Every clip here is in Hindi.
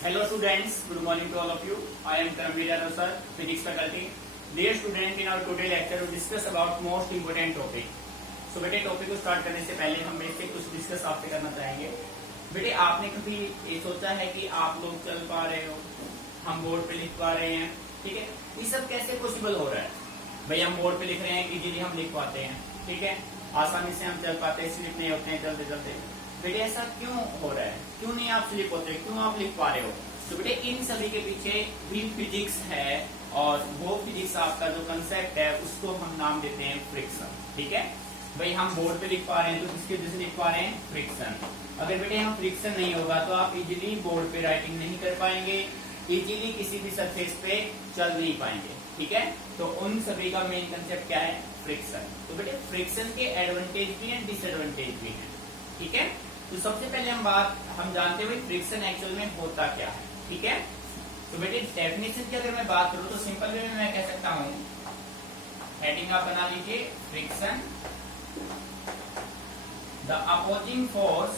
Hello students, good morning to all of you. I am Karamveer Yadav sir, physics faculty. Dear student, in our today lecture we discuss about most important topic. So बेटे टॉपिक को स्टार्ट करने से पहले हम बेसिक कुछ डिस्कस आपसे करना चाहेंगे. बेटे आपने कभी ये सोचा है कि आप लोग चल पा रहे हो, हम बोर्ड पे लिख पा रहे हैं, ठीक है? ये सब कैसे पॉसिबल हो रहा है? भाई हम बोर्ड पे लिख रहे हैं, इजीली हम लिख पाते हैं, ठीक है, आसानी से हम चल पाते हैं, स्लिप नहीं होते हैं चलते चलते. बेटे ऐसा क्यों हो रहा है? क्यों नहीं आप स्लिप होते, क्यों आप लिख पा रहे हो? तो बेटे इन सभी के पीछे भी फिजिक्स है, और वो फिजिक्स आपका जो कंसेप्ट है उसको हम नाम देते हैं फ्रिक्शन. ठीक है भाई, हम बोर्ड पे लिख पा रहे हैं तो किसकी वजह से लिख पा रहे हैं? फ्रिक्शन. अगर बेटे हम फ्रिक्शन नहीं होगा तो आप इजीली बोर्ड पे राइटिंग नहीं कर पाएंगे, इजीली किसी भी सरफेस पे चल नहीं पाएंगे. ठीक है, तो उन सभी का मेन कंसेप्ट क्या है? फ्रिक्शन. तो बेटे फ्रिक्शन के एडवांटेज भी हैं, डिसएडवांटेज भी हैं. ठीक है, तो सबसे पहले हम जानते हुए फ्रिक्शन एक्चुअल में होता क्या है. ठीक है, तो बेटे डेफिनेशन की अगर मैं बात करूं तो सिंपल वे में मैं कह सकता हूं, हेडिंग आप बना लीजिए, friction the opposing force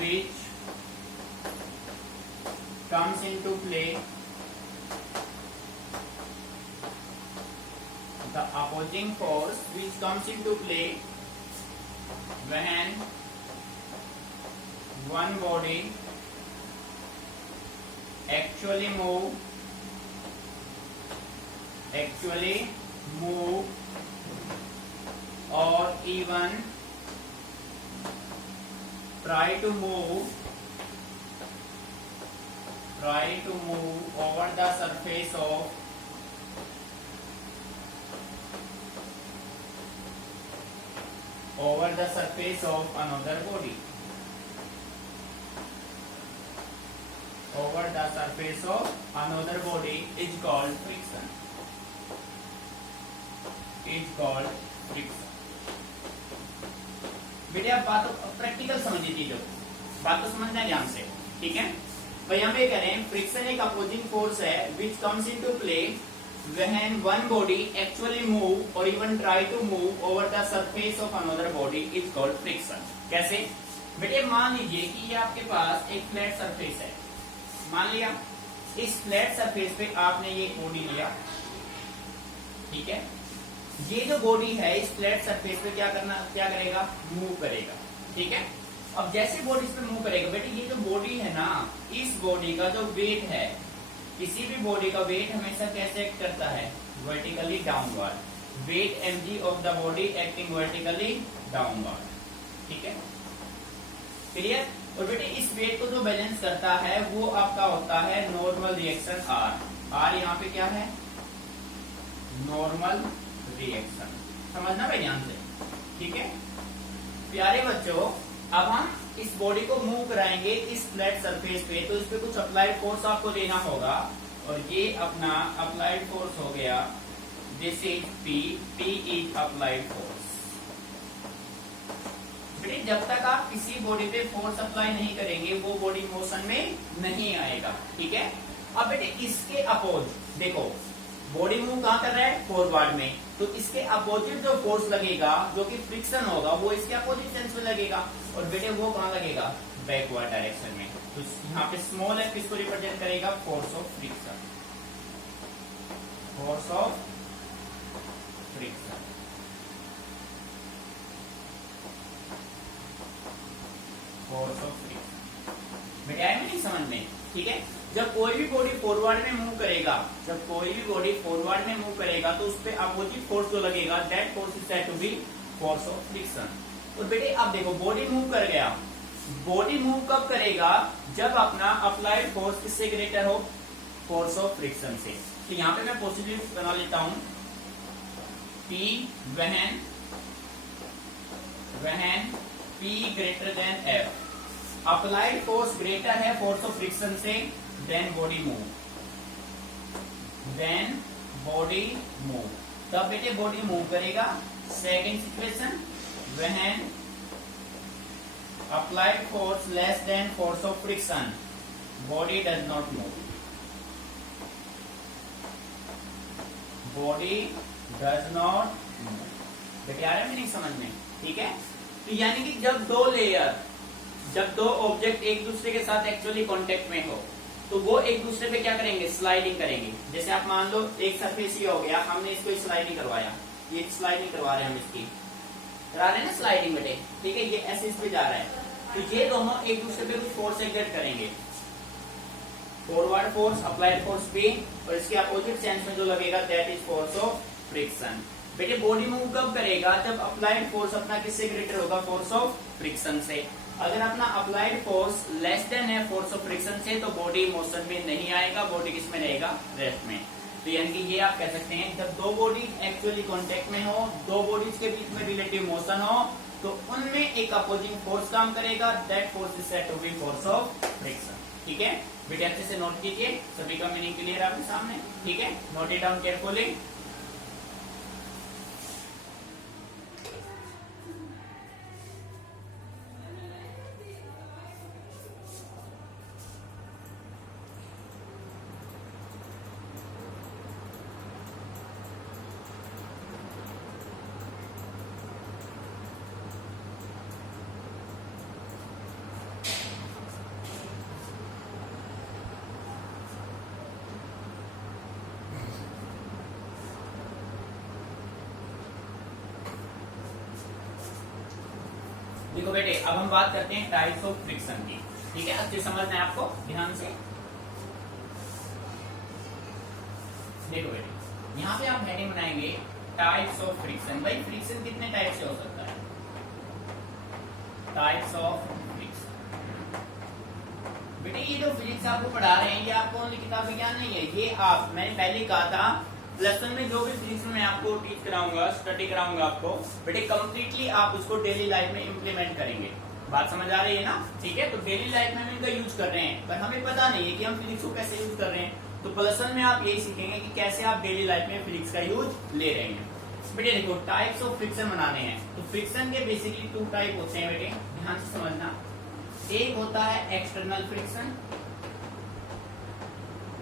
which comes into play, the opposing force which comes into play when one body actually move or even try to move over the surface of another body. Over the surface of another body is called friction. बेटे आप बातों प्रैक्टिकल समझिए, चीजों बात तो समझना है ध्यान से. ठीक है भाई, हम ये कह रहे हैं फ्रिक्शन एक अपोजिंग फोर्स है which comes into play when one body actually move or even try to move over the surface of another body is called friction. कैसे? बेटे मान लीजिए कि ये आपके पास एक फ्लैट सरफेस है. मान लिया इस फ्लैट सरफेस पे आपने ये बॉडी लिया. ठीक है, ये जो बॉडी है इस फ्लैट सरफेस पे क्या करेगा? मूव करेगा. ठीक है, अब जैसे बॉडी इस पे मूव करेगा बेटे, ये जो बॉडी है ना, इस बॉडी का जो वेट है, किसी भी बॉडी का वेट हमेशा कैसे एक्ट करता है? Vertically downward. Weight mg of the body acting vertically downward. ठीक है, क्लियर? और बेटे इस वेट को जो बैलेंस करता है वो आपका होता है नॉर्मल रिएक्शन R. R यहाँ पे क्या है? Normal reaction. समझना भाई ध्यान से. ठीक है प्यारे बच्चों, अब हम इस बॉडी को मूव कराएंगे इस फ्लैट सरफेस पे, तो इस पे कुछ अप्लाइड फोर्स आपको देना होगा, और ये अपना अप्लाइड फोर्स हो गया. This is P is applied force. बेटे जब तक आप किसी बॉडी पे फोर्स अप्लाई नहीं करेंगे वो बॉडी मोशन में नहीं आएगा. ठीक है, अब बेटे इसके अपोज देखो, बॉडी मूव कहाँ कर रहा है? फॉरवर्ड में. तो इसके अपोजिट जो फोर्स लगेगा, जो कि फ्रिक्शन होगा, वो इसके अपोजिट सेंस में लगेगा, और बेटे वो कहाँ लगेगा? बैकवर्ड डायरेक्शन में. तो यहाँ पे स्मॉल f किसको रिप्रेजेंट करेगा? Force of friction. Force of friction. Force of friction. बेटे आया नहीं समझ में? ठीक है, जब कोई भी बॉडी फॉरवर्ड में मूव करेगा, तो उस पे अपोजिट फोर्स जो लगेगा, that force is said to be force of friction. और बेटे अब देखो, बॉडी मूव कर गया. बॉडी मूव कब करेगा? जब अपना अप्लाइड फोर्स किससे ग्रेटर हो? फोर्स ऑफ फ्रिक्शन से. तो यहाँ पे मैं पॉजिटिव बना लेता हूं, P when P greater than F. Applied force greater है फोर्स ऑफ फ्रिक्शन से, देन बॉडी मूव. तब बेटे बॉडी मूव करेगा. Second situation, when applied force less than force of friction, body does not move. Body does not move. बेटे आ रहा है नहीं समझ में? ठीक है। तो यानी कि जब दो ऑब्जेक्ट एक दूसरे के साथ एक्चुअली कांटेक्ट में हो तो वो एक दूसरे पे क्या करेंगे, स्लाइडिंग करेंगे। जैसे आप मान लो एक सरफेस ये हो गया, हमने इसको स्लाइडिंग करवाया, ये स्लाइडिंग करवा रहे हैं हम, इसकी करा रहे हैं ना स्लाइडिंग बेटे, ठीक है। ये ऐसे इस पे जा रहा है, तो ये दोनों एक दूसरे पे कुछ फोर्स एक्सर्ट करेंगे, forward force, applied force P, और इसके अपोजिट सेंस में जो लगेगा that is force of friction. बेटे बॉडी मूव कब करेगा, जब अप्लाइड फोर्स अपना किससे ग्रेटर होगा, फोर्स ऑफ फ्रिक्शन से। अगर अपना अप्लाइड फोर्स लेस देन है फोर्स ऑफ फ्रिक्शन से, तो बॉडी मोशन में नहीं आएगा, बॉडी किस में रहेगा, रेस्ट में। तो यानी कि ये आप कह सकते हैं जब दो बॉडी एक्चुअली कांटेक्ट में हो, दो बॉडीज के बीच में रिलेटिव मोशन हो, तो उनमें एक अपोजिंग फोर्स काम करेगा, that force is said to be force of friction. ठीक है बेटे, अच्छे से नोट कीजिए, सभी का मीनिंग क्लियर आपके सामने, ठीक है। Note it down carefully. देखो बेटे, अब हम बात करते हैं टाइप्स ऑफ फ्रिक्शन की, ठीक है। अच्छे समझना है आपको, ध्यान से देखो बेटे, यहाँ पे आप हेडिंग बनाएंगे टाइप्स ऑफ फ्रिक्शन। भाई फ्रिक्शन कितने टाइप से हो सकता है, टाइप्स ऑफ फ्रिक्शन। बेटे ये जो फिजिक्स आपको पढ़ा रहे हैं, ये आपको ओनली किताबी ज्ञान नहीं है, ये आप, मैंने पहले कहा था प्लस वन में जो भी फिजिक्स में आपको टीच कराऊंगा, स्टडी कराऊंगा आपको, बेटे कंप्लीटली आप उसको डेली लाइफ में इम्प्लीमेंट करेंगे। बात समझ आ रही है ना, ठीक है। तो डेली लाइफ में हम इनका यूज कर रहे हैं, पर हमें पता नहीं है कि हम फिजिक्स को कैसे यूज कर रहे हैं। तो प्लस वन में आप यही सीखेंगे कि कैसे आप डेली लाइफ में फिजिक्स का यूज ले रहे हैं। बेटे देखो, टाइप्स ऑफ फ्रिक्शन बनाने हैं, तो फ्रिक्शन के बेसिकली 2 टाइप होते हैं बेटे, ध्यान से समझना। एक होता है एक्सटर्नल फ्रिक्शन,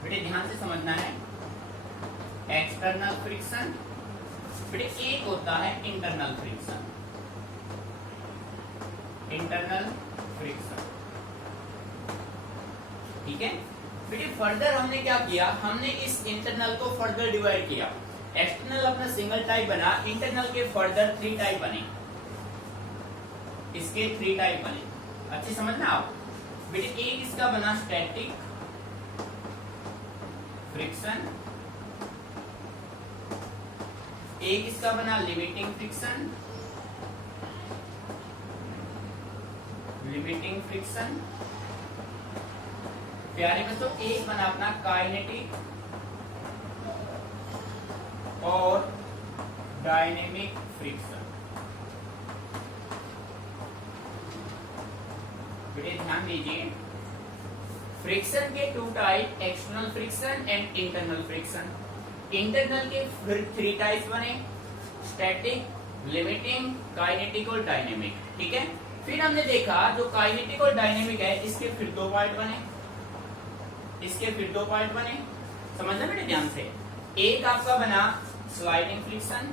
बेटे ध्यान से समझना है, एक्सटर्नल फ्रिक्शन। बेटे एक होता है इंटरनल फ्रिक्शन, इंटरनल फ्रिक्शन, ठीक है। बेटे फर्दर हमने क्या किया, हमने इस इंटरनल को फर्दर डिवाइड किया। एक्सटर्नल अपना सिंगल टाइप बना, इंटरनल के फर्दर 3 टाइप बने, इसके 3 टाइप बने, अच्छे समझना आप। बेटे एक इसका बना स्टैटिक फ्रिक्शन, एक इसका बना लिमिटिंग फ्रिक्शन, लिमिटिंग फ्रिक्शन। प्यारे बच्चों, एक बना अपना काइनेटिक और डायनेमिक फ्रिक्शन। बेटे ध्यान दीजिए, फ्रिक्शन के 2 type, external friction and internal friction. Internal के फिर 3 टाइप्स बने, स्टैटिक, लिमिटिंग, काइनेटिक और डायनेमिक, ठीक है। फिर हमने देखा जो काइनेटिक और डायनेमिक है, इसके फिर 2 पार्ट बने, इसके फिर 2 पार्ट बने, समझना बेटे ध्यान से। एक आपका बना स्लाइडिंग फ्रिक्शन,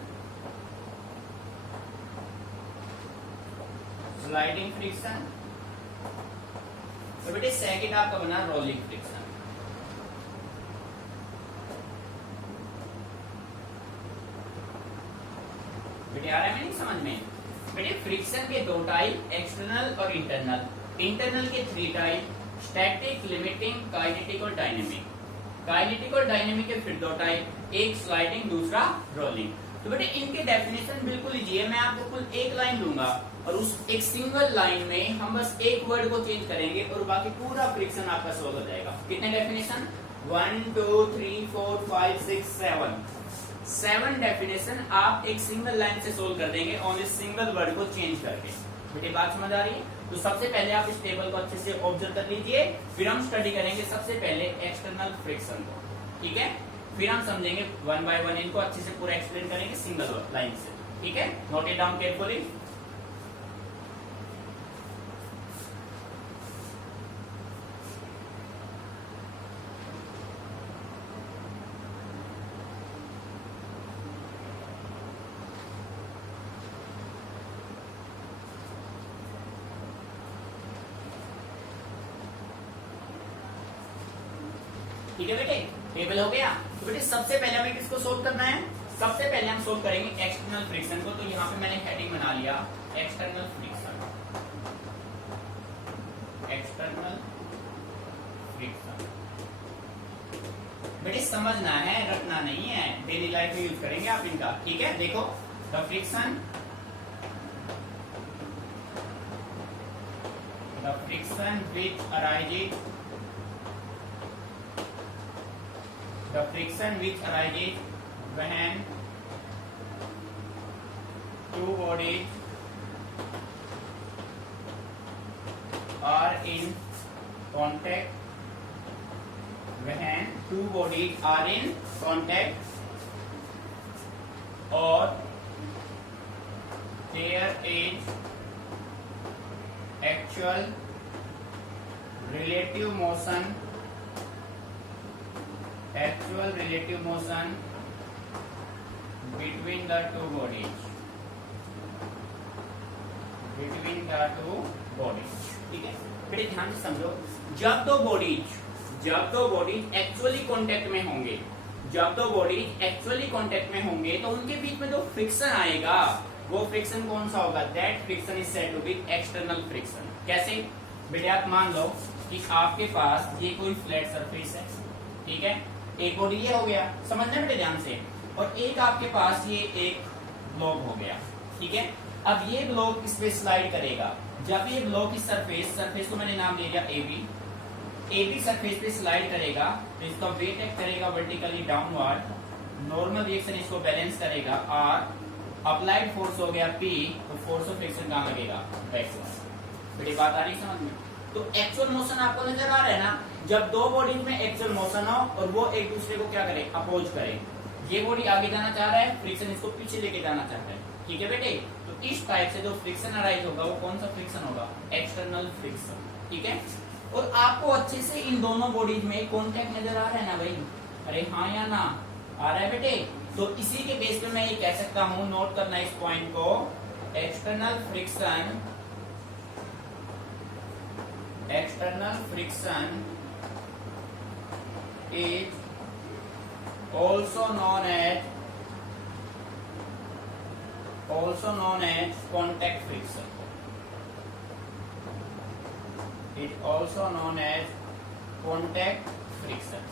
स्लाइडिंग फ्रिक्शन, तो बेटे सेकंड आपका बना रोलिंग फ्रिक्शन। बेटे आ रहा है नहीं समझ में। बेटे फ्रिक्शन के 2 टाइप, एक्सटर्नल और इंटरनल। इंटरनल के 3 टाइप, स्टैटिक, लिमिटिंग, काइनेटिक और डायनेमिक। काइनेटिक और डायनेमिक के फिर 2 टाइप, एक स्लाइडिंग, दूसरा रोलिंग। तो बेटे इनके डेफिनेशन बिल्कुल इजी है, मैं आपको कुल एक लाइन दूंगा और उस एक सिंगल लाइन में हम बस एक वर्ड को चेंज करेंगे और बाकी पूरा फ्रिक्शन आपका सॉल्व हो जाएगा। कितने डेफिनेशन, 1 2 3 4 5 6 7 डेफिनेशन आप एक सिंगल लाइन से सोल्व कर देंगे और इस सिंगल वर्ड को चेंज करके। बेटे बात समझ आ रही है। तो सबसे पहले आप इस टेबल को अच्छे से ऑब्जर्व कर लीजिए, फिर हम स्टडी करेंगे सबसे पहले एक्सटर्नल फ्रिक्शन को, ठीक है। फिर हम समझेंगे 1 बाय 1 इनको अच्छे से पूरा एक्सप्लेन करेंगे सिंगल लाइन से, ठीक है। Note it down carefully. ठीक है बेटे, टेबल हो गया। तो बेटे सबसे पहले हमें किसको सोल्व करना है, सबसे पहले हम सोल्व करेंगे एक्सटर्नल फ्रिक्शन को। तो यहाँ पे मैंने हेडिंग बना लिया एक्सटर्नल फ्रिक्शन, एक्सटर्नल फ्रिक्शन। बेटे समझना है, रटना नहीं है, डेली लाइफ में यूज करेंगे आप इनका, ठीक है। देखो the friction, the friction which arises, the friction which arises when two bodies are in contact, when two bodies are in contact or there is actual relative motion, actual relative motion between the two bodies, between the two bodies, ठीक है बेटे ध्यान से समझो। जब दो बॉडीज एक्चुअली कांटेक्ट में होंगे, जब दो बॉडीज एक्चुअली कांटेक्ट में होंगे तो उनके बीच में जो फ्रिक्शन आएगा वो फ्रिक्शन कौन सा होगा, that friction is said to be external friction. कैसे बेटे, आप मान लो कि आपके पास ये कोई फ्लैट सरफेस है, ठीक है, एक बॉडी ये हो गया, समझना बेटे ध्यान से, और एक आपके पास ये एक ब्लॉक हो गया, ठीक है। अब ये ब्लॉक इस पे स्लाइड करेगा, जब ये ब्लॉक इस सरफेस को मैंने नाम दे दिया एबी सरफेस पे स्लाइड करेगा तो इसका वेट एक्ट करेगा वर्टिकली डाउनवर्ड, नॉर्मल रिएक्शन इसको बैलेंस करेगा और अप्लाइड फोर्स हो गया P, तो फोर्स ऑफ फ्रिक्शन कहां लगेगा, बैकवर्ड। बड़ी बात आ रही समझ में। तो एक्चुअल मोशन आपको नजर आ रहा है ना, जब दो बॉडीज में एक्चुअल मोशन हो और वो एक दूसरे को क्या करे, अपोज करे, ये बॉडी आगे जाना चाह रहा है, फ्रिक्शन इसको पीछे लेके जाना चाहता है, ठीक है बेटे। तो इस टाइप से जो फ्रिक्शन अराइज होगा वो कौन सा फ्रिक्शन होगा, एक्सटर्नल फ्रिक्शन, ठीक है। और आपको अच्छे से इन दोनों बॉडीज में कॉन्टेक्ट नजर आ रहा है ना भाई, अरे हाँ या ना, आ रहा है बेटे। तो इसी के बेस पे मैं ये कह सकता हूं, नोट करना इस पॉइंट को, external friction is also known as contact friction. It also known as contact friction.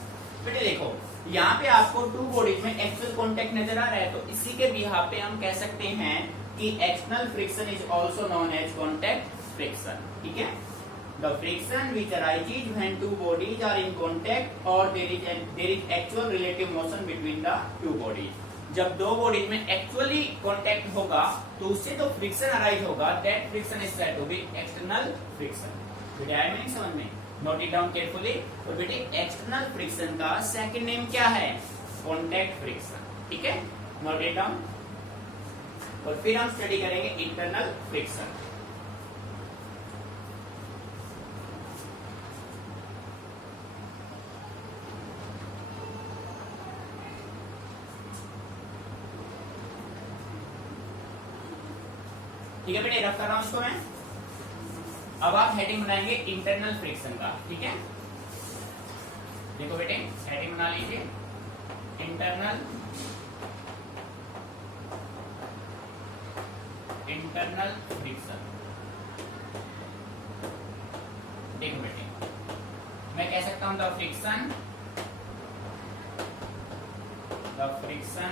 बेटे देखो यहाँ पे आपको टू बॉडीज में एक्चुअल कांटेक्ट नजर आ रहा है, तो इसी के बिहाफ पे हम कह सकते हैं कि external friction is also known as contact friction, ठीक है। The friction which arises when two bodies are in contact or there is actual relative motion between the two bodies. जब दो बॉडीज में एक्चुअली कांटेक्ट होगा तो उससे जो फ्रिक्शन अराइज होगा that friction is said to be external friction. बेटे आया नहीं समझ में, नोट इट डाउन केयरफुली। और बेटे एक्सटर्नल फ्रिक्शन का सेकंड नेम क्या है, कांटेक्ट फ्रिक्शन, ठीक है, नोट इट डाउन। और फिर हम स्टडी करेंगे इंटरनल फ्रिक्शन। ठीक है बेटे, रख कर रहा हूं इसको मैं। अब आप हेडिंग बनाएंगे इंटरनल फ्रिक्शन का, ठीक है। देखो बेटे हेडिंग बना लीजिए इंटरनल फ्रिक्शन। देखो बेटे मैं कह सकता हूं the friction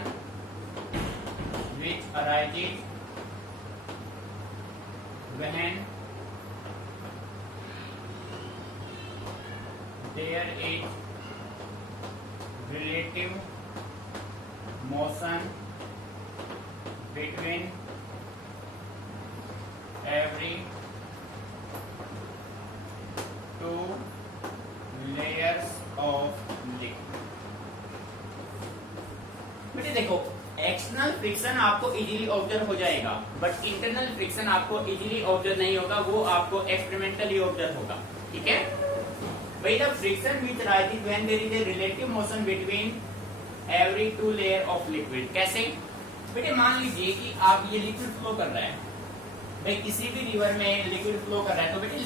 which arises when there is relative motion between every two layers of liquid। बेटे देखो एक्सटर्नल फ्रिक्शन आपको इजीली ऑब्जर्व हो जाएगा, बट इंटरनल फ्रिक्शन आपको इजीली ऑब्जर्व नहीं होगा, वो आपको एक्सपेरिमेंटली ऑब्जर्व होगा, ठीक है भाई। The friction which rises when there is a relative motion between every two layer of liquid. कैसे बेटे, मान लीजिए कि आप ये लिक्विड फ्लो कर रहा है भाई, किसी भी रिवर में लिक्विड फ्लो कर रहा है, तो बेटे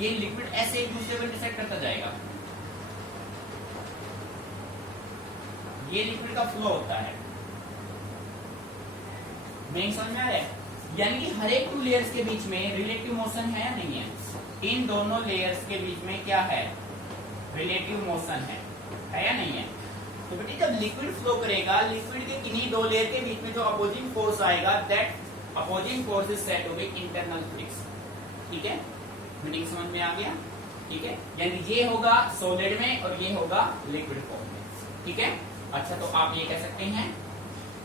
ये लिक्विड ऐसे एक दूसरे को इंटरसेक्ट करता जाएगा, ये लिक्विड का फ्लो होता है। मेन समझ में आ रहा है? यानी कि हर एक 2 लेयर्स के बीच में रिलेटिव मोशन है या नहीं है? इन दोनों लेयर्स के बीच में क्या है? रिलेटिव मोशन है या नहीं है? तो बेटे जब लिक्विड फ्लो करेगा, लिक्विड के किन्हीं 2 लेयर के बीच में जो अपोजिंग फोर्स आएगा, that opposing force is said to be internal friction. ठीक है, मीनिंग समझ में आ गया? ठीक है, यानी ये होगा सॉलिड में और ये होगा लिक्विड फॉर्म में। ठीक है, अच्छा तो आप ये कह सकते हैं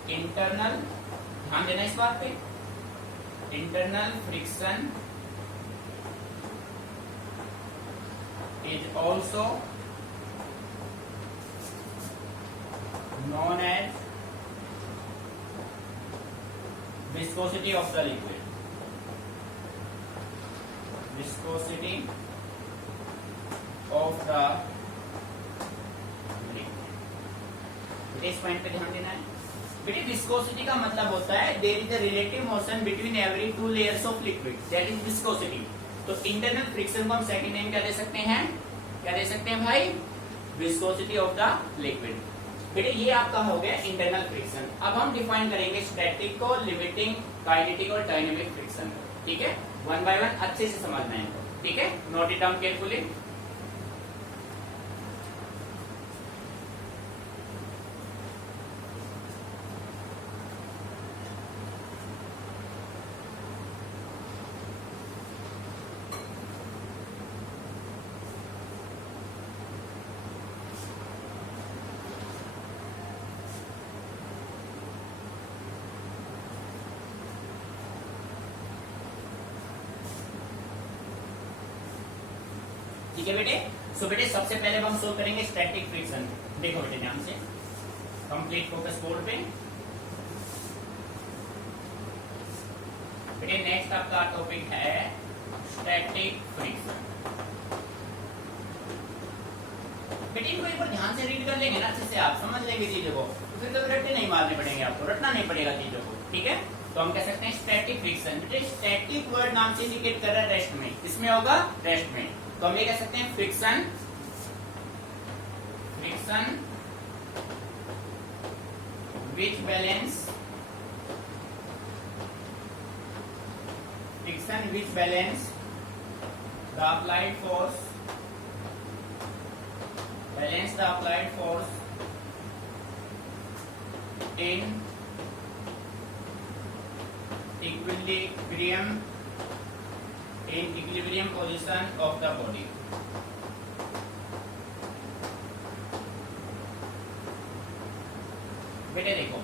इंटरनल, ध्यान देना इस बात पे, internal friction is also known as viscosity of the liquid. Viscosity of the liquid. इस पॉइंट पे ध्यान देना है बेटे। विस्कोसिटी का मतलब होता है there is a relative motion between every 2 layers of liquid, that is viscosity. तो इंटरनल फ्रिक्शन को हम सेकंड नेम क्या दे सकते हैं? क्या दे सकते हैं भाई? Viscosity of the liquid. बेटे ये आपका हो गया इंटरनल फ्रिक्शन। अब हम डिफाइन करेंगे स्टैटिक को, लिमिटिंग, काइनेटिक और डायनेमिक फ्रिक्शन। ठीक है, 1 by 1 अच्छे से समझना है। ठीक है, नोट इट डाउन केयरफुली। ठीक है बेटे, सो बेटे सबसे पहले हम सोल्व करेंगे स्टैटिक फ्रिक्शन। देखो बेटे ध्यान से, कंप्लीट फोकस बोर्ड पे। बेटे नेक्स्ट आपका टॉपिक है स्टैटिक फ्रिक्शन। बेटे इनको एक बार ध्यान से रीड कर लेंगे ना अच्छे से, आप समझ लेंगे चीजों को, तो फिर कभी रट्टे नहीं मारने पड़ेंगे आपको, रटना नहीं पड़ेगा चीजों को। ठीक है, तो हम कह सकते हैं स्टैटिक फ्रिक्शन। बेटे स्टैटिक वर्ड नाम से इंडिकेट कर रहा है रेस्ट में, इसमें होगा रेस्ट में। तो हम ये कह सकते हैं friction, friction which balance, friction which balance the applied force, balance the applied force in equilibrium, in equilibrium position of the body। बेटे देखो,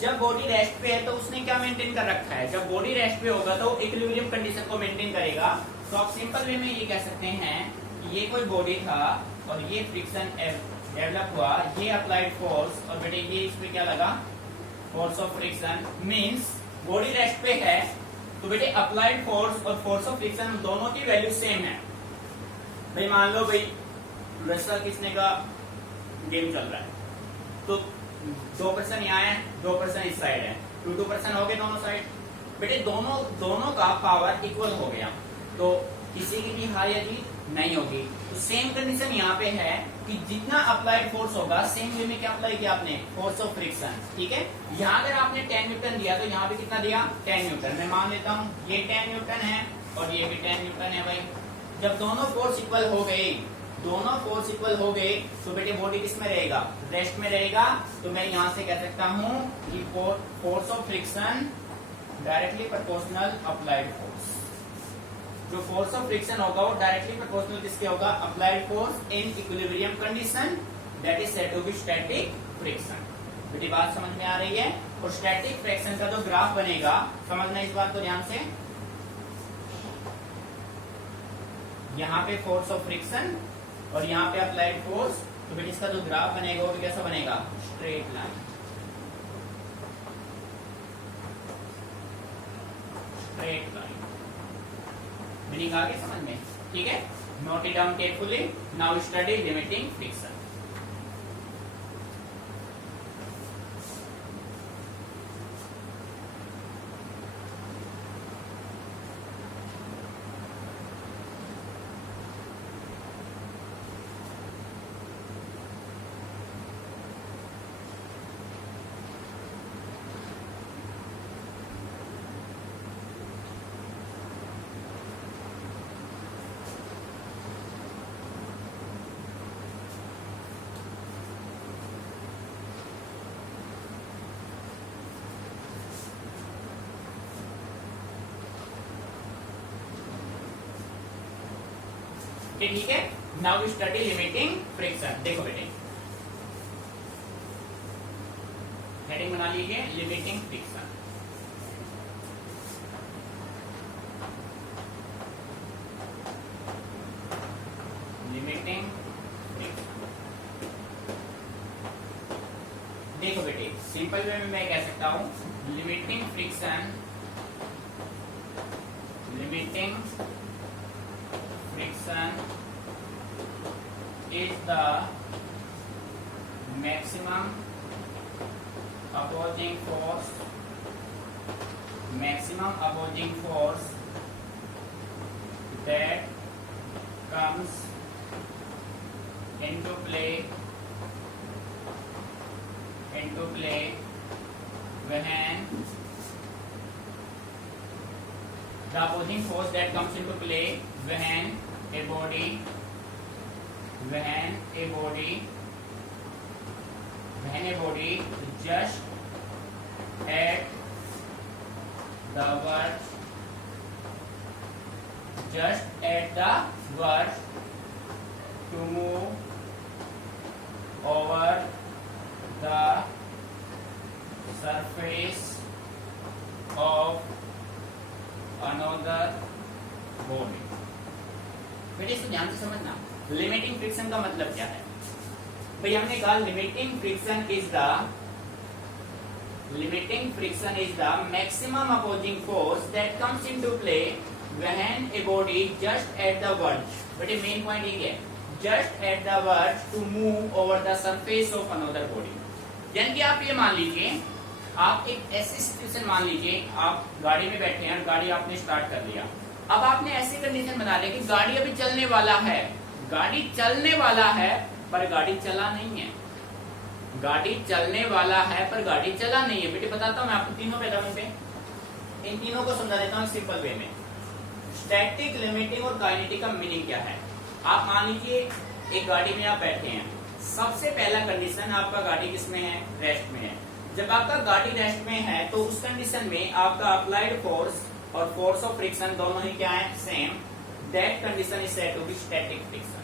जब बॉडी रेस्ट पे है तो उसने क्या मेंटेन कर रखा है? जब बॉडी रेस्ट पे होगा तो इक्विलिब्रियम कंडीशन को मेंटेन करेगा। तो आप सिंपल वे में ये कह सकते हैं कि ये कोई बॉडी था और ये फ्रिक्शन डेवलप हुआ, ये अप्लाइड फोर्स, और बेटे ये इस पे क्या लगा? Force of friction. Means body rest पे है तो बेटे अप्लाइड फोर्स और फोर्स ऑफ फ्रिक्शन दोनों की वैल्यू सेम है। भाई मान लो भाई रस्सा खींचने का गेम चल रहा है, तो 2 पर्सन यहाँ है, 2 पर्सन इस साइड है, 2 पर्सन हो गए दोनों साइड। बेटे दोनों का पावर इक्वल हो गया, तो किसी की भी हार या जीत नहीं होगी। तो सेम कंडीशन यहाँ पे है कि जितना अप्लाइड फोर्स होगा सेम वे में क्या अप्लाई किया आपने? Force of friction. ठीक है, यहाँ अगर आपने 10 न्यूटन दिया तो यहाँ पे कितना दिया? 10 न्यूटन। मैं मान लेता हूँ ये 10 न्यूटन है और ये भी 10 न्यूटन है। भाई जब दोनों फोर्स इक्वल हो गए, दोनों फोर्स इक्वल हो गए तो बेटे बॉडी किस में रहेगा? रेस्ट में रहेगा। तो मैं यहाँ से कह सकता हूँ कि force of friction directly proportional applied force. जो फोर्स ऑफ फ्रिक्शन होगा वो डायरेक्टली प्रोपोर्शनल किसके होगा? Applied force in equilibrium condition, that is said to be static friction. बेटी बात समझ में आ रही है? और स्टैटिक फ्रिक्शन का जो ग्राफ बनेगा, समझना इस बात को ध्यान से, यहाँ पे फोर्स ऑफ फ्रिक्शन और यहाँ पे अप्लाइड फोर्स, तो बेटी इसका जो ग्राफ बनेगा वो कैसा बनेगा? Straight line, straight line. Meaning आ गई समझ में? ठीक है, note it down carefully. Now study limiting friction. ठीक है। Now study limiting friction. देखो बेटे, हेडिंग बना लीजिए लिमिटिंग फ्रिक्शन। Limiting friction. देखो बेटे, सिंपल वे में मैं कह सकता हूं limiting friction, limiting friction is the maximum opposing force, maximum opposing force that comes into play when the opposing force that comes into play when a body just at the verge to move over the surface of another body। बेटे इसको ध्यान से समझना, लिमिटिंग फ्रिक्शन का मतलब क्या है। भाई हमने कहा limiting friction is the maximum opposing force that comes into play when a body just at the verge. बेटे मेन पॉइंट ये है, just at the verge to move over the surface of another body. यानी कि आप ये मान लीजिए, आप एक ऐसी सिचुएशन मान लीजिए, आप गाड़ी में बैठे हैं और गाड़ी आपने स्टार्ट कर लिया। अब आपने ऐसी कंडीशन बना ली कि गाड़ी अभी चलने वाला है, गाड़ी चलने वाला है पर गाड़ी चला नहीं है, गाड़ी चलने वाला है पर गाड़ी चला नहीं है। बेटे बताता हूं मैं आपको तीनों पैरामीटर पे, इन तीनों को समझा देता हूं सिंपल वे में। स्टैटिक, लिमिटिंग और काइनेटिक का मीनिंग क्या है। आप मान लीजिए एक गाड़ी में आप बैठे हैं, सबसे पहला कंडीशन आपका गाड़ी किसमें है, रेस्ट में है। जब आपका गाड़ी रेस्ट में है तो उस कंडीशन में आपका अप्लाइड फोर्स और फोर्स ऑफ फ्रिक्शन दोनों ही क्या है, same. That condition is said to be static friction.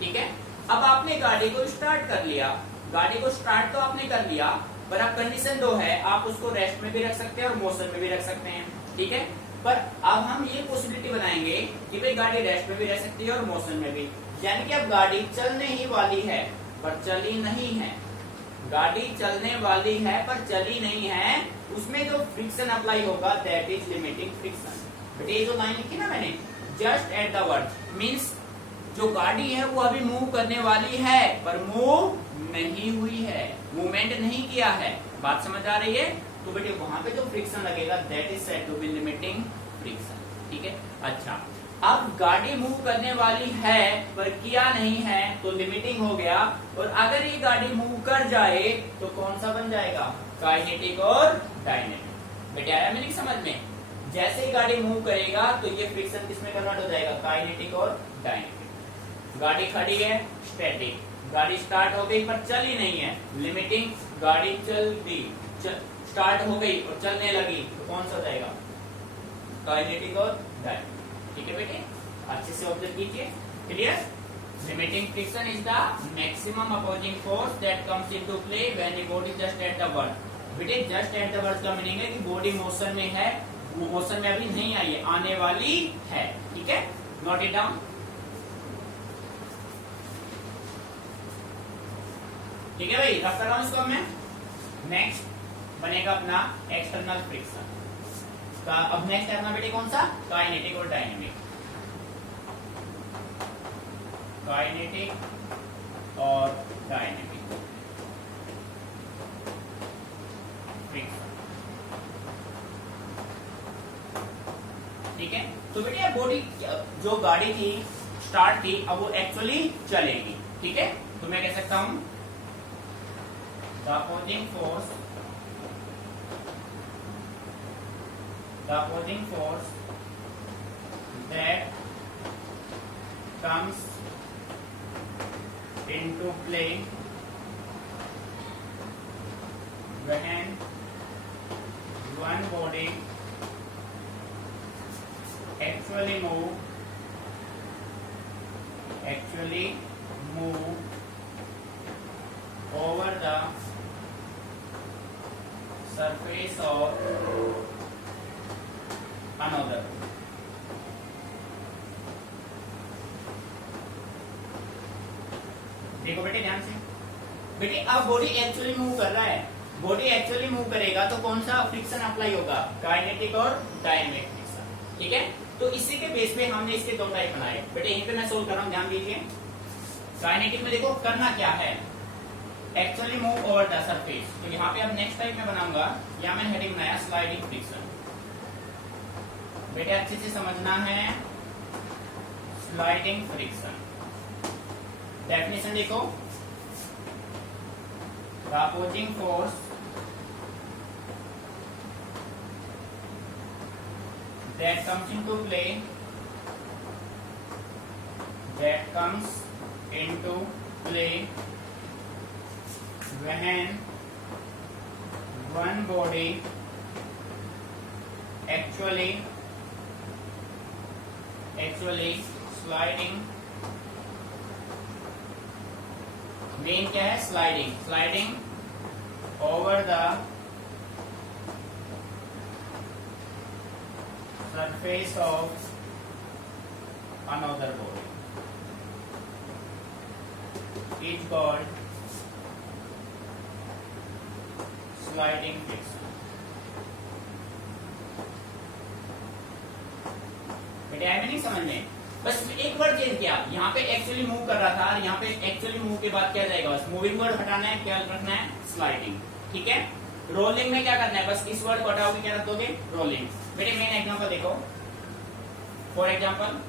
ठीक है। अब आपने गाड़ी को स्टार्ट कर लिया, गाड़ी को स्टार्ट तो आपने कर लिया, पर अब कंडीशन दो है, आप उसको रेस्ट में भी रख सकते हैं और मोशन में भी रख सकते हैं। ठीक है। पर अब हम ये पॉसिबिलिटी बनाएंगे कि भाई गाड़ी रेस्ट में भी रह सकती है और मोशन में भी। यानी कि अब गाड़ी चलने ही वाली है पर चली नहीं है, गाड़ी चलने वाली है पर चली नहीं है, उसमें जो फ्रिक्शन अप्लाई होगा that is limiting friction. But ये जो लाइन लिखी ना मैंने, just at the verge, means जो गाड़ी है वो अभी मूव करने वाली है पर मूव नहीं हुई है, मूवमेंट नहीं किया है। बात समझ आ रही है। तो बेटे वहां पे जो फ्रिक्शन लगेगा that is said to be limiting friction. ठीक है। अच्छा, अब गाड़ी मूव करने वाली है पर किया नहीं है तो लिमिटिंग हो गया, और अगर ये गाड़ी मूव कर जाए तो कौन सा बन जाएगा, काइनेटिक और डायनेमिक। बेटे आया मीनिंग समझ में। जैसे ही गाड़ी मूव करेगा तो ये फ्रिक्शन किसमें कन्वर्ट हो जाएगा, काइनेटिक और डायनेमिक। गाड़ी खड़ी है, स्टैटिक। गाड़ी स्टार्ट हो गई पर चली नहीं है, लिमिटिंग। गाड़ी चल दी, स्टार्ट हो गई और चलने लगी तो कौन सा हो जाएगा, काइनेटिक और डायनेमिक। ठीक है बेटे, अच्छे से ऑब्जर्व कीजिए। Clear. Limiting friction is the maximum opposing force that comes into play when the body just at the verge. बेटे जस्ट एट द वर्ज का मीनिंग है कि बॉडी मोशन में है, वो मोशन में अभी नहीं आई है, आने वाली है। ठीक है, नोट इट डाउन। ठीक है भाई, रख कर रहा हूं इसको मैं। नेक्स्ट बनेगा अपना एक्सटर्नल फ्रिक्शन का। अब नेक्स्ट करना बेटे कौन सा, काइनेटिक और डायनेमिक। काइनेटिक और डायनेमिक फ्रिक्शन। ठीक है। तो बेटे बॉडी जो गाड़ी थी स्टार्ट थी, अब वो एक्चुअली चलेगी। ठीक है। तो मैं कह सकता हूं the opposing force that comes into play when one body actually move actually move over the surface of another. देखो बेटे ध्यान से, बेटे अब बॉडी एक्चुअली मूव कर रहा है, बॉडी एक्चुअली मूव करेगा तो कौन सा फ्रिक्शन अप्लाई होगा, काइनेटिक और डायनेमिक फ्रिक्शन। ठीक है, तो इसी के बेस पे हमने इसके दो टाइप बनाए। बेटे यहीं पे मैं सोल्व कर रहा हूं, ध्यान दीजिए। काइनेटिक में देखो करना क्या है, actually move over the surface. तो यहाँ पे अब नेक्स्ट टाइप में बनाऊंगा, यहाँ मैंने हेडिंग बनाया स्लाइडिंग फ्रिक्शन। बेटे अच्छे से समझना है, स्लाइडिंग फ्रिक्शन डेफिनेशन देखो, the opposing force that comes into play when one body actually sliding, main क्या है, sliding over the surface of another body is called sliding friction। बेटे आए नहीं समझ में, बस एक वर्ड चेंज किया, यहाँ पे एक्चुअली मूव कर रहा था और यहाँ पे एक्चुअली मूव के बाद क्या जाएगा, बस मूविंग वर्ड हटाना है, क्या रखना है, स्लाइडिंग। ठीक है, रोलिंग में क्या करना है, बस इस वर्ड को हटाओगे, क्या रख दोगे, रोलिंग। बेटे मेन एग्जांपल देखो, for example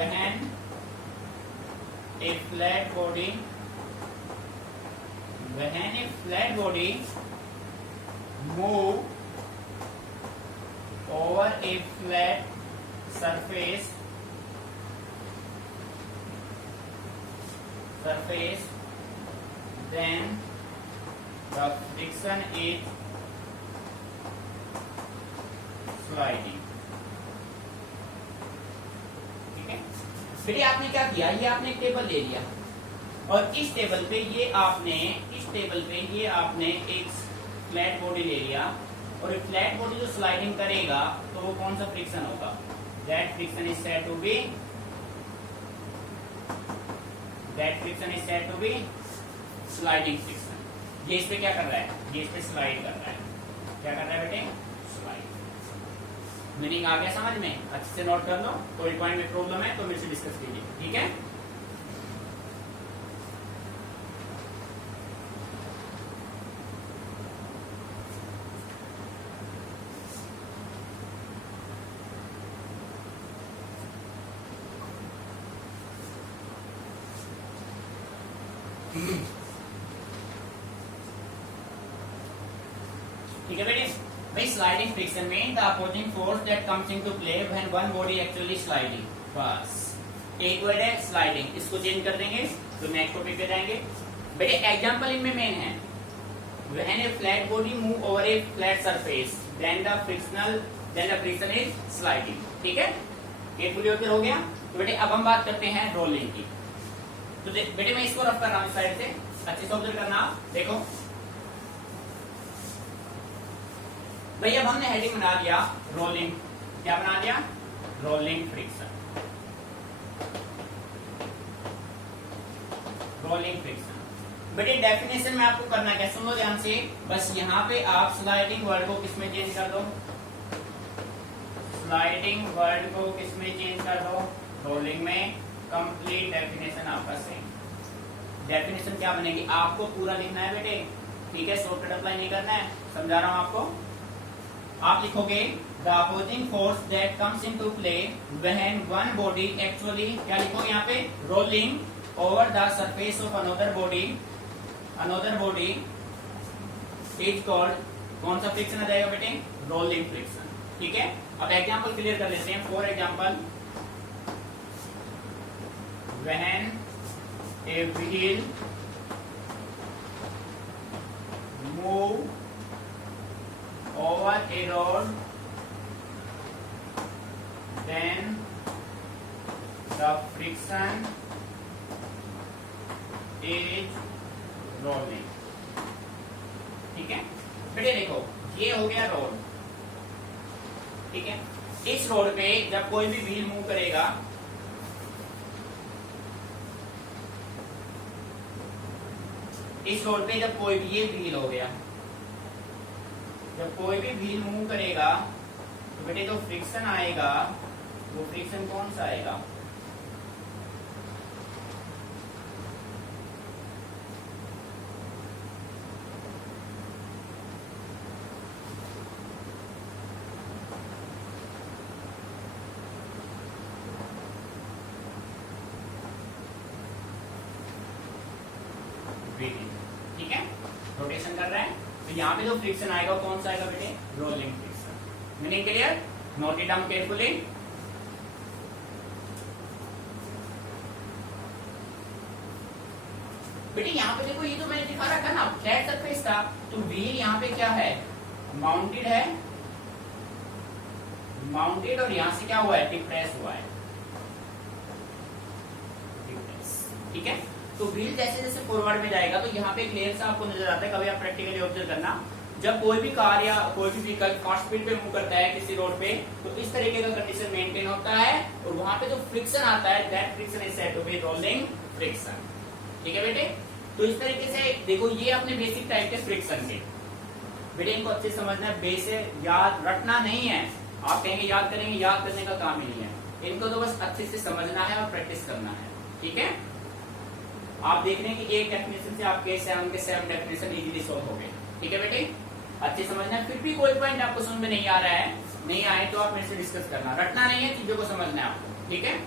when a flat body move over a flat surface then the friction is sliding। ठीक है, फिर आपने क्या किया, ये आपने एक टेबल ले लिया और इस टेबल पे ये आपने एक फ्लैट बॉडी ले लिया और एक फ्लैट बॉडी जो स्लाइडिंग करेगा तो वो कौन सा फ्रिक्शन होगा, that friction is said to be sliding friction. ये इस पे क्या कर रहा है, ये इस पे स्लाइड कर रहा है, क्या कर रहा है बेटे, स्लाइड। मीनिंग आ गया समझ में, अच्छे से नोट कर लो, कोई पॉइंट में प्रॉब्लम है तो मेरे से डिस्कस कीजिए। ठीक है, ठीक है बेटे, भाई स्लाइडिंग फ्रिक्शन में the opposing force that comes into play when one body actually sliding. बस एक वर्ड है स्लाइडिंग, इसको चेंज कर देंगे तो नेक्स्ट टॉपिक पे जाएंगे। बेटे एग्जांपल इनमें मेन है, when a flat body move over a flat surface then the friction is sliding. ठीक है, ये फुली क्लियर हो गया। तो बेटे अब हम बात करते हैं रोलिंग की। तो बेटे मैं इसको रफ कर रहा हूं इस साइड से, अच्छे से ऑब्जर्व करना। देखो भाई अब हमने हेडिंग बना दिया रोलिंग, क्या बना दिया, रोलिंग फ्रिक्शन। बेटे डेफिनेशन में आपको करना क्या, सुनो ध्यान से, बस यहाँ पे आप स्लाइडिंग वर्ड को किसमें चेंज कर दो, रोलिंग में। कंप्लीट डेफिनेशन आपका सेम। डेफिनेशन क्या बनेगी, आपको पूरा लिखना है बेटे, ठीक है, शॉर्टकट अप्लाई नहीं करना है, समझा रहा हूं आपको। आप लिखोगे the opposing force that comes into play when one body actually, क्या लिखोगे यहाँ पे, rolling over the surface of another body is called, कौन सा फ्रिक्शन आ जाएगा बेटे, रोलिंग फ्रिक्शन। ठीक है, अब एग्जांपल क्लियर कर लेते हैं। For example when a wheel move over a road friction is rolling. ठीक है बेटे, देखो ये हो गया रोड। ठीक है, इस रोड पे जब कोई भी व्हील मूव करेगा, इस रोड पे जब कोई भी, ये व्हील हो गया, जब कोई भी व्हील मूव करेगा तो बेटे जो फ्रिक्शन आएगा वो फ्रिक्शन कौन सा आएगा? ठीक है, रोटेशन कर रहा है तो यहाँ पे जो फ्रिक्शन आएगा वो कौन सा आएगा बेटे? Rolling friction. Meaning clear? Note it down carefully. बेटे यहाँ पे देखो, ये तो मैंने दिखा रखा ना फ्लैट सरफेस था, तो व्हील यहाँ पे क्या है? माउंटेड है, माउंटेड, और यहाँ से क्या हुआ है? डिप्रेस हुआ है। ठीक है, तो व्हील जैसे जैसे फॉरवर्ड में जाएगा तो यहाँ पे एक लेयर सा आपको नजर आता है। कभी आप प्रैक्टिकली ऑब्जर्व करना, जब कोई भी कार या कोई भी व्हीकल फास्ट स्पीड पे मूव करता है किसी रोड पे, तो इस तरीके का कंडीशन मेंटेन होता है, और वहां पे जो फ्रिक्शन आता है, that friction is said to be rolling friction. ठीक है बेटे, तो इस तरीके से देखो, ये अपने बेसिक टाइप के फ्रिक्शन के बेटे, इनको अच्छे समझना है। बेसिक याद रटना नहीं है, आप कहेंगे याद करेंगे, याद करने का काम ही नहीं है, इनको तो बस अच्छे से समझना है और प्रैक्टिस करना है। ठीक है, आप देख रहे हैं कि एक डेफिनेशन से आपके 7 के 7 डेफिनेशन इजीली सॉल्व हो गए। ठीक है बेटे, अच्छे समझना है। फिर भी कोई पॉइंट आपको समझ में नहीं आ रहा है, नहीं आए तो आप मेरे से डिस्कस करना, रटना नहीं है, चीजों को समझना है आपको। ठीक है।